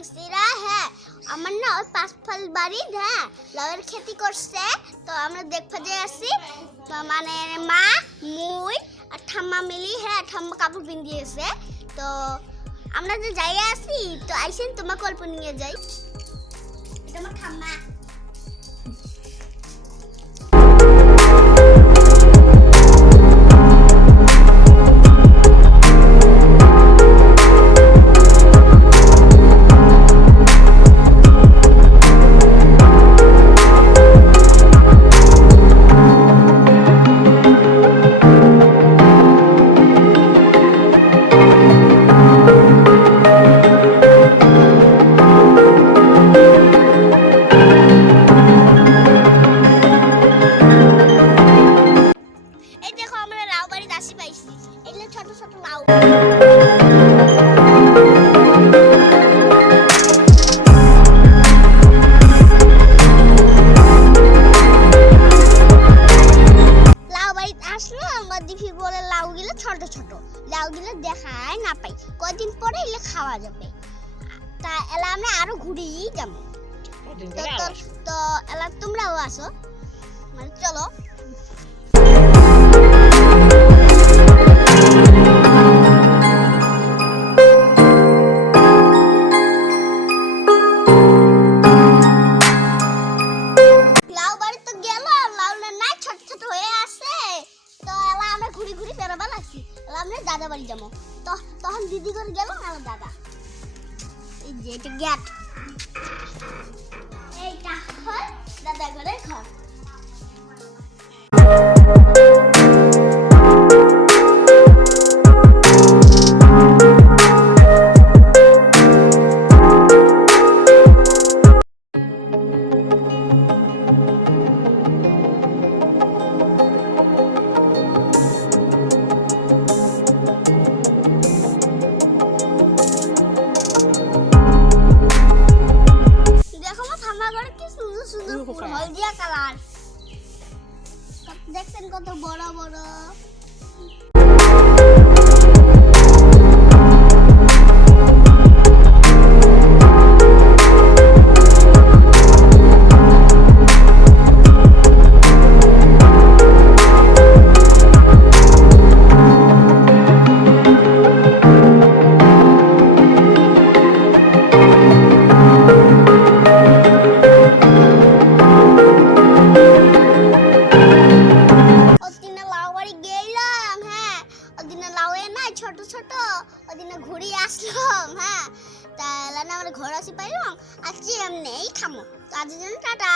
আংসিরা হ্যাঁ আমার না ওই পাঁচফল বাড়ি হ্যাঁ লাউয়ের খেতি করছে তো আমরা দেখতে যাই আসি মানে মা মুই আর ঠাম্মা মিলি হ্যাঁ ঠাম্মা কাপড় পিন্দিয়েছে তো আমরা যে জায়গা আছি তো আইসেন তোমাকে অল্প নিয়ে যাই এটা আমার ঠাম্মা ছোট ছোট লাউ আসলো আমার দেখি বলে লাউগুলো ছোট ছোট লাউগুলো দেখায় না পাই কদিন পরে এলে খাওয়া যাবে তা এলা আমরা আরো ঘুরি যাবো তো এলা তোমরাও আসো মানে চলো ঘুরি বেড়াবা লাগছি আমরা দাদা বাড়ি যাবো তখন দিদি করে গেল আমার দাদা এই যে এটা গেট এইটা ঘর দাদা ঘরের ঘর হলদিয়া কালার দেখছেন কত বড় বড় ছোট ছোট ওদিনে ঘুরি আসলাম হ্যাঁ তাহলে না আমরা ঘর আসি পাইলাম আজকে এমনি খামো তো আজকের জন্য টাটা।